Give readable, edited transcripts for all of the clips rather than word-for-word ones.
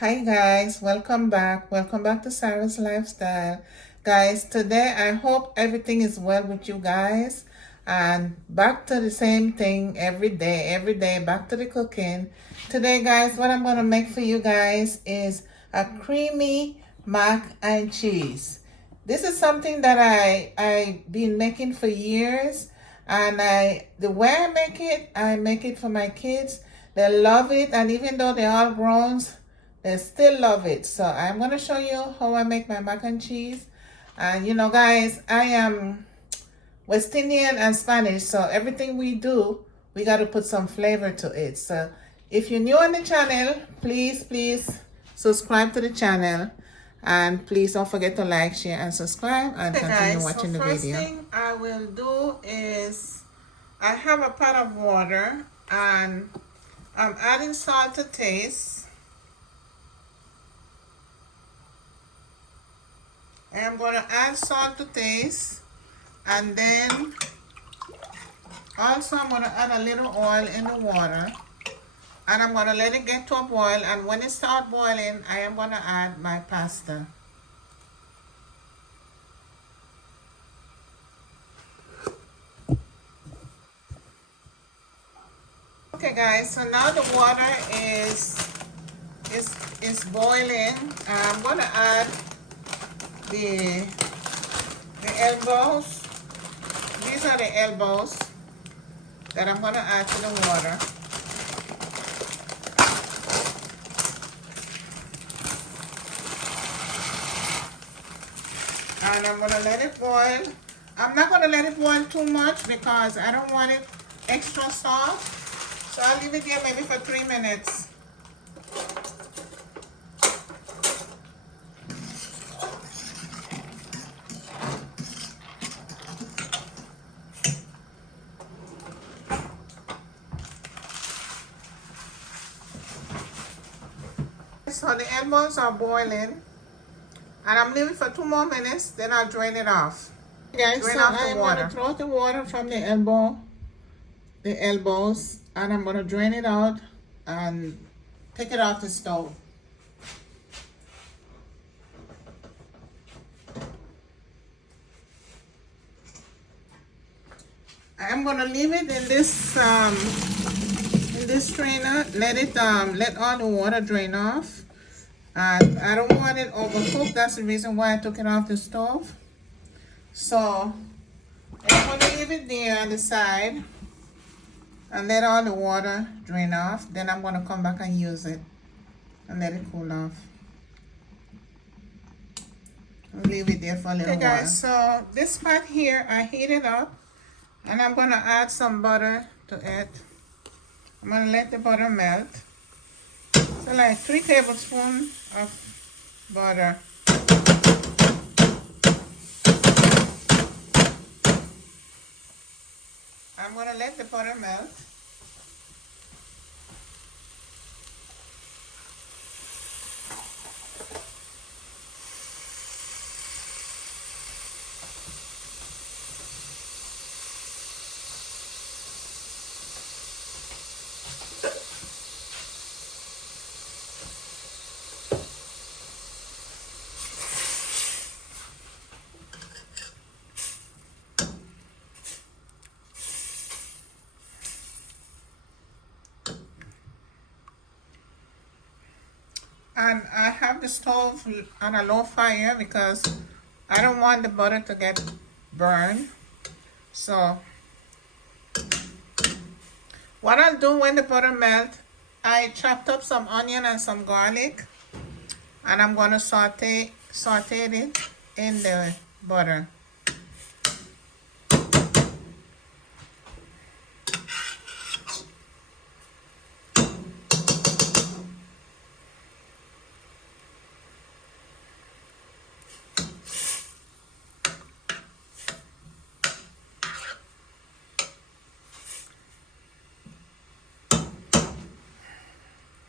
Hi guys, welcome back. Welcome back to Sarah's Lifestyle. Guys, today I hope everything is well with you guys. And back to the same thing every day, back to the cooking. Today, guys, what I'm going to make for you guys is a creamy mac and cheese. This is something that I've been making for years. And the way I make it for my kids. They love it, and even though they're all grown, they still love it. So I'm going to show you how I make my mac and cheese. And you know, guys, I am West Indian and Spanish, so everything we do, we got to put some flavor to it. So if you're new on the channel, please subscribe to the channel. And please don't forget to like, share, and subscribe, and Okay, continue guys, watching so the first video. thing I will do is I have a pot of water and I'm adding salt to taste. And I'm going to add salt to taste, and then also I'm going to add a little oil in the water, and I'm going to let it get to a boil, and when it starts boiling I am going to add my pasta. Okay guys, so now the water is boiling. I'm going to add the elbows. These are the elbows that I'm going to add to the water. And I'm going to let it boil. I'm not going to let it boil too much because I don't want it extra soft. So I'll leave it here maybe for 3 minutes. So the elbows are boiling, and I'm leaving for 2 more minutes, then I'll drain it off. Guys, drain off the water. I'm going to throw the water from the elbows, and I'm going to drain it out and take it off the stove. I'm going to leave it in this strainer, let all the water drain off. And I don't want it overcooked. That's the reason why I took it off the stove. So I'm going to leave it there on the side and let all the water drain off. Then I'm going to come back and use it and let it cool off. I'll leave it there for a little while. Okay guys, so this pot here, I heat it up, and I'm going to add some butter to it. I'm going to let the butter melt. So like 3 tablespoons of butter. I'm going to let the butter melt. And I have the stove on a low fire because I don't want the butter to get burned. So what I'll do when the butter melts, I chopped up some onion and some garlic, and I'm going to saute it in the butter.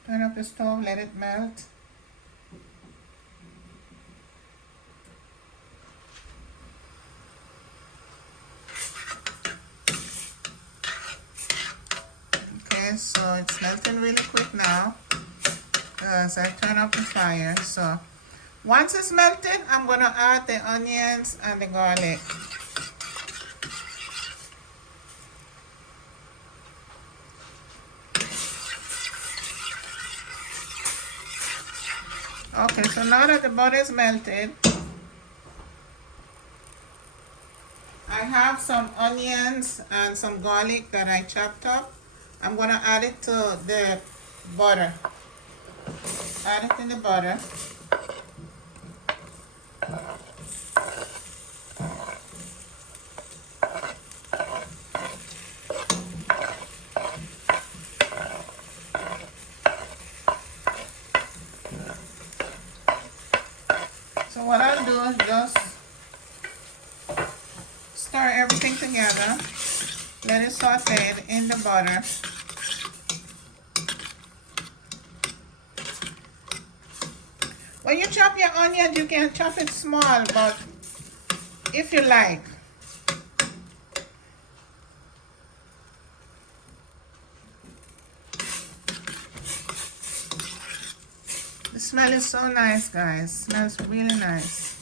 Turn up the stove, let it melt. Okay, so it's melting really quick now. as I turn up the fire. So once it's melted, I'm gonna add the onions and the garlic. Okay, so now that the butter is melted, I have some onions and some garlic that I chopped up. I'm gonna add it to the butter. Add it in the butter. So what I'll do is just stir everything together. Let it saute in the butter. When you chop your onions, you can chop it small, but if you like. The smell is so nice, guys. Smells really nice.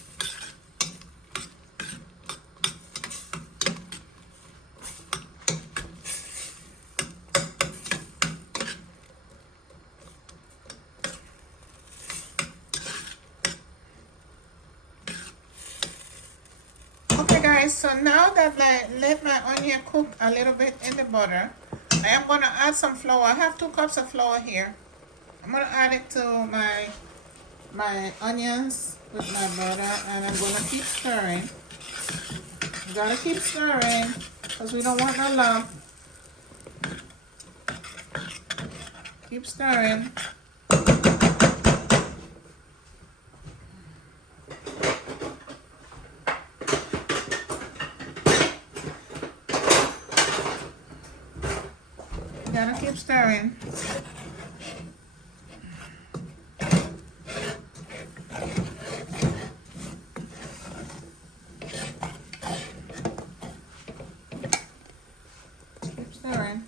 Okay guys, so now that I let my onion cook a little bit in the butter, I am going to add some flour. I have 2 cups of flour here. I'm going to add it to my onions with my butter, and I'm going to keep stirring. You got to keep stirring because we don't want no lump. Keep stirring. You gotta keep stirring. Keep stirring.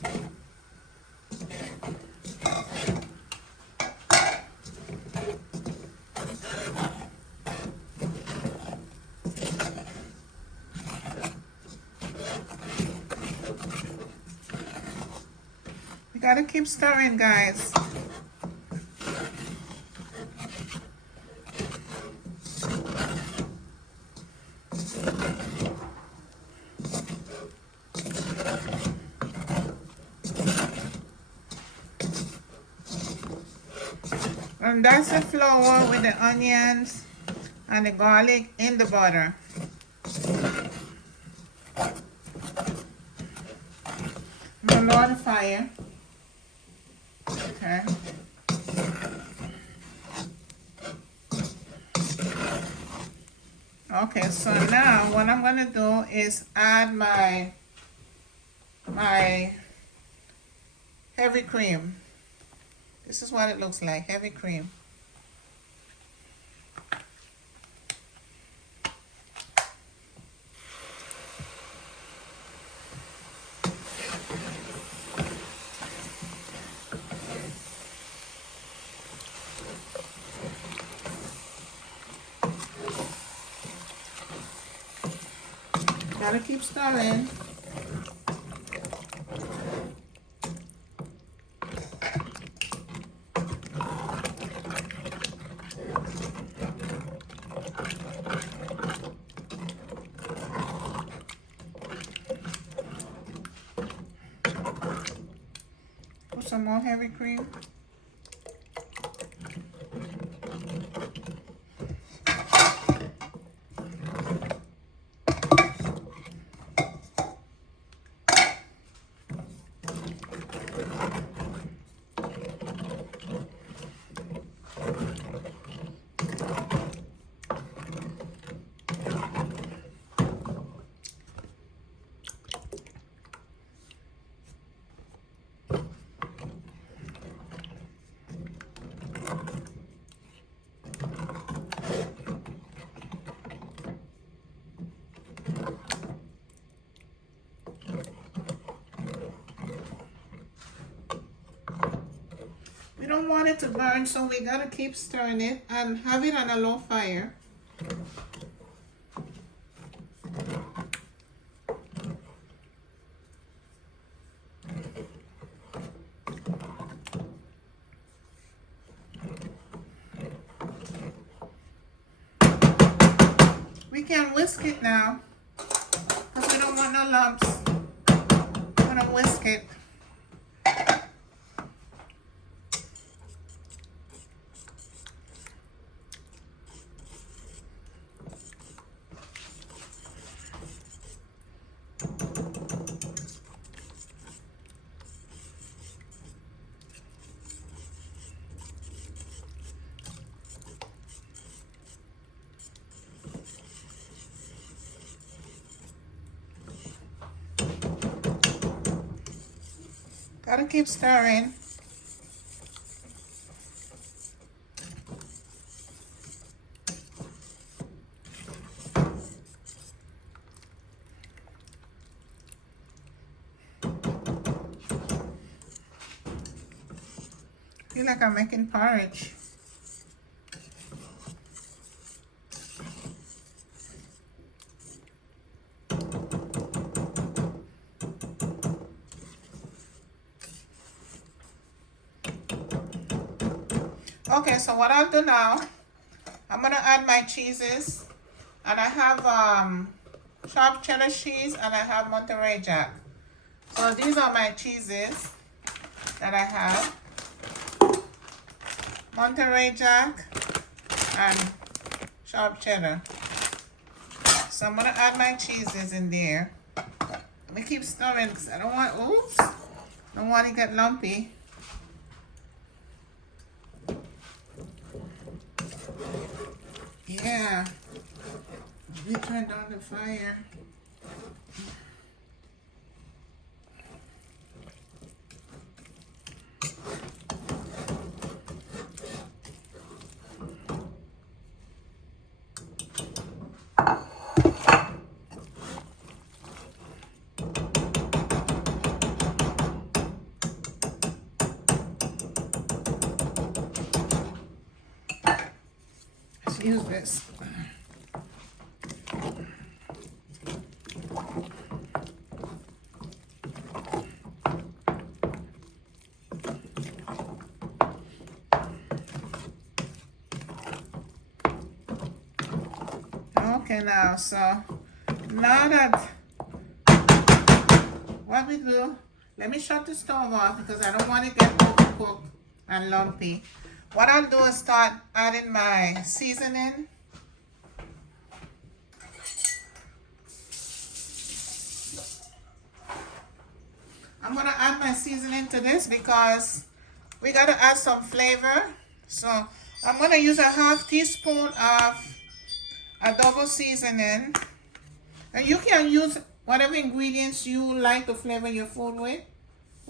You gotta keep stirring, guys. And that's the flour with the onions and the garlic in the butter. I'm gonna lower the fire. Okay. Okay, so now what I'm gonna do is add my heavy cream. This is what it looks like, heavy cream. Gotta keep stirring. Put some more heavy cream. don't want it to burn, so we gotta keep stirring it and have it on a low fire. We can whisk it now because we don't want no lumps. I'm gonna whisk it. Gotta keep stirring. Feel like I'm making porridge. Okay, so what I'll do now, I'm gonna add my cheeses, and I have sharp cheddar cheese and I have Monterey Jack. So these are my cheeses that I have: Monterey Jack and sharp cheddar. So I'm gonna add my cheeses in there. Let me keep stirring because I don't want, oops, don't want it to get lumpy. Yeah, we turned on the fire. Let's use this. Okay, now, so now that what we do, let me shut the stove off because I don't want to get overcooked and lumpy. What I'll do is start adding my seasoning. I'm gonna add my seasoning to this because we gotta add some flavor. So I'm gonna use a half teaspoon of adobo seasoning, and you can use whatever ingredients you like to flavor your food with.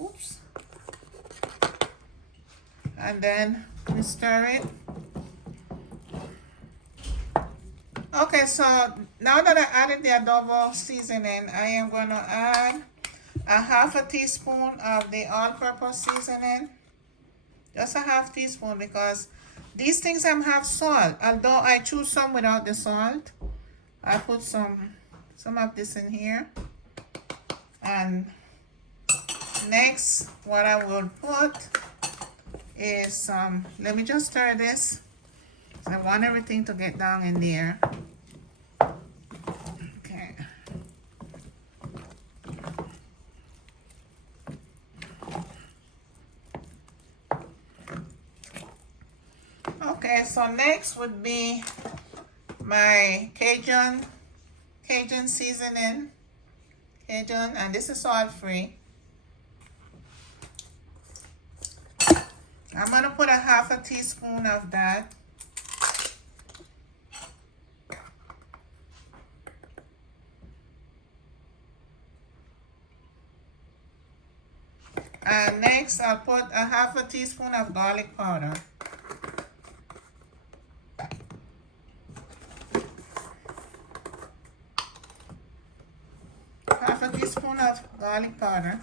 Oops. And then we stir it. Okay, so now that I added the adobo seasoning, I am going to add a half a teaspoon of the all-purpose seasoning. Just a half teaspoon because these things have salt. Although I choose some without the salt, I put some of this in here. And next, what I will put is let me just stir this. I want everything to get down in there. Okay. Okay, so next would be my Cajun seasoning. Cajun, and this is salt free. I'm gonna put a half a teaspoon of that. And next I'll put a half a teaspoon of garlic powder. Half a teaspoon of garlic powder.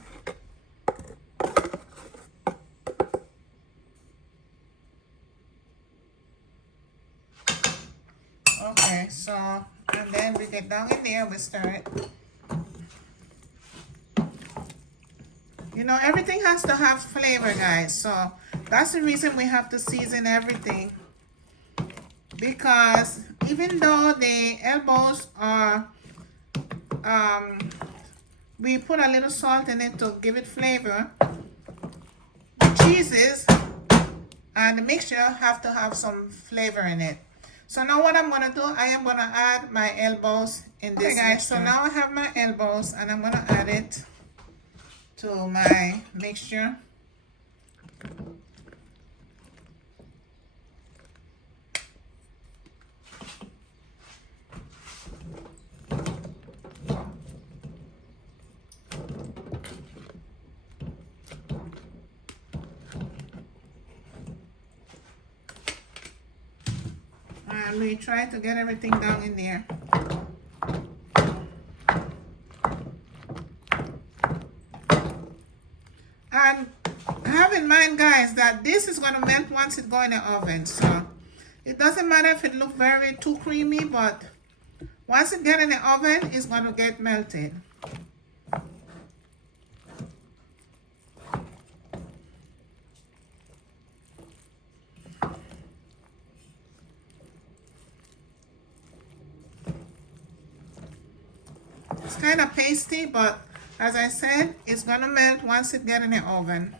Okay, so, and then we get down in there, we start. You know, everything has to have flavor, guys. So that's the reason we have to season everything. Because even though the elbows are, we put a little salt in it to give it flavor, the cheeses and the mixture have to have some flavor in it. So now what I'm gonna do, I am gonna add my elbows in this. Okay, guys, mixture. So now I have my elbows and I'm gonna add it to my mixture. And we try to get everything down in there. And have in mind, guys, that this is going to melt once it goes in the oven. So it doesn't matter if it looks very too creamy, but once it gets in the oven, it's going to get melted. It's kind of pasty, but as I said, it's going to melt once it gets in the oven.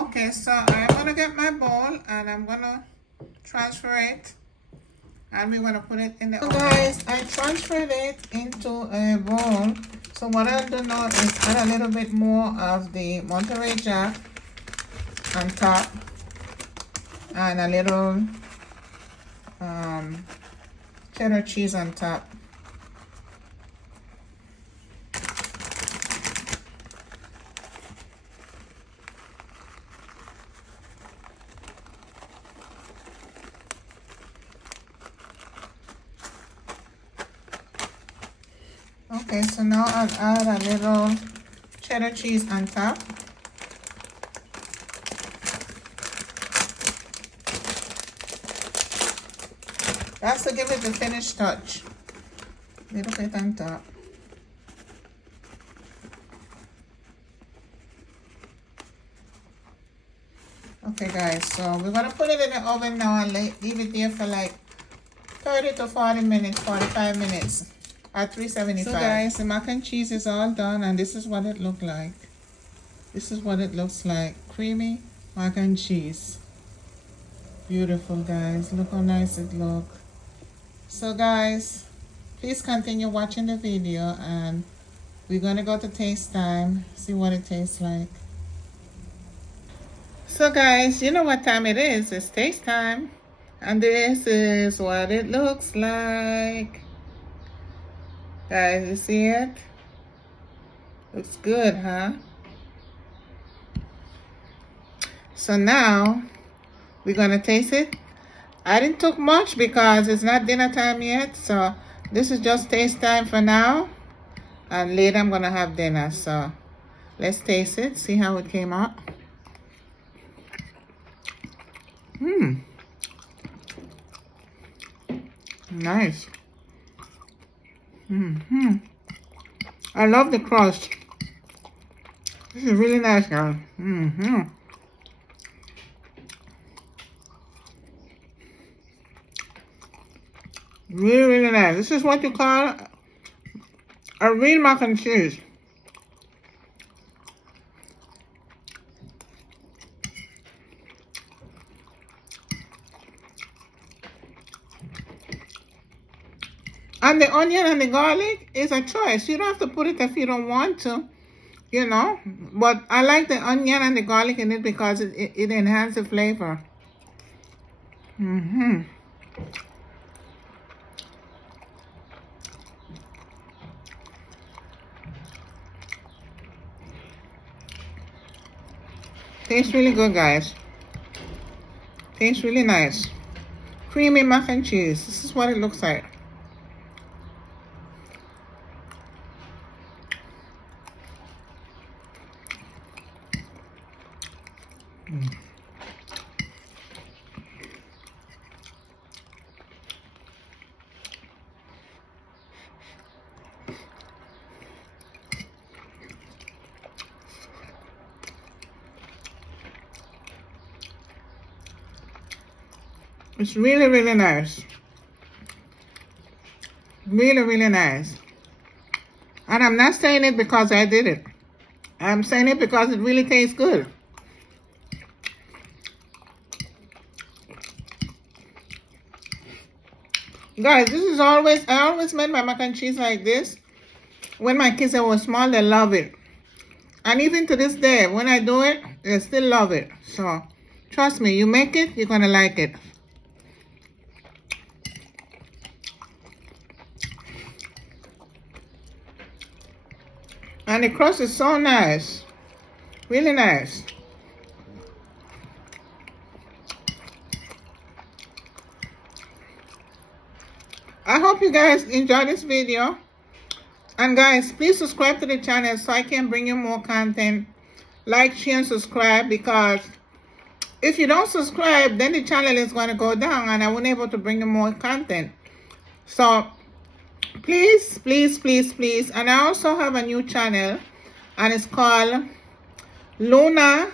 Okay, so I'm going to get my bowl and I'm going to transfer it. And we're going to put it in the oven. So guys, I transferred it into a bowl. So what I'll do now is add a little bit more of the Monterey Jack on top. And a little cheddar cheese on top. Okay, so now I'll add a little cheddar cheese on top. That's to give it the finished touch. Little bit on top. Okay guys, so we're gonna put it in the oven now and leave it there for like 30 to 40 minutes, 45 minutes. At 375. So guys, the mac and cheese is all done and this is what it looked like. This is what it looks like. Creamy mac and cheese. Beautiful, guys. Look how nice it looks. So guys, please continue watching the video and we're gonna go to taste time, see what it tastes like. So guys, you know what time it is. It's taste time. And this is what it looks like. Guys, you see it? Looks good, huh? So now, we're gonna taste it. I didn't took much because it's not dinner time yet, so this is just taste time for now. And later I'm gonna have dinner, so let's taste it, see how it came out. Nice. I love the crust. This is really nice, guys. Really, really nice. This is what you call a real mac and cheese. And the onion and the garlic is a choice. You don't have to put it if you don't want to, you know. But I like the onion and the garlic in it because it enhances the flavor. Tastes really good, guys. Tastes really nice. Creamy mac and cheese. This is what it looks like. It's really, really nice. Really, really nice. And I'm not saying it because I did it. I'm saying it because it really tastes good. Guys, this is always, I always made my mac and cheese like this. When my kids were small, they love it. And even to this day, when I do it, they still love it. So, trust me, you make it, you're going to like it. And the crust is so nice. Really nice. I hope you guys enjoy this video. And guys, please subscribe to the channel so I can bring you more content. Like, share, and subscribe, because if you don't subscribe, then the channel is going to go down and I won't be able to bring you more content. So, please, please, please, please. And I also have a new channel, and it's called Luna.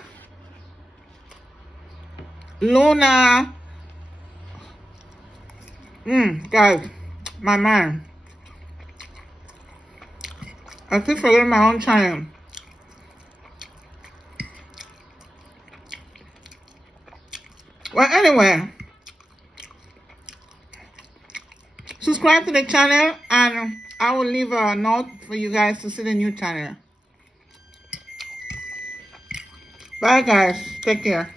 Guys, my mind. I keep forgetting my own channel. Well, anyway, subscribe to the channel, and I will leave a note for you guys to see the new channel. Bye, guys. Take care.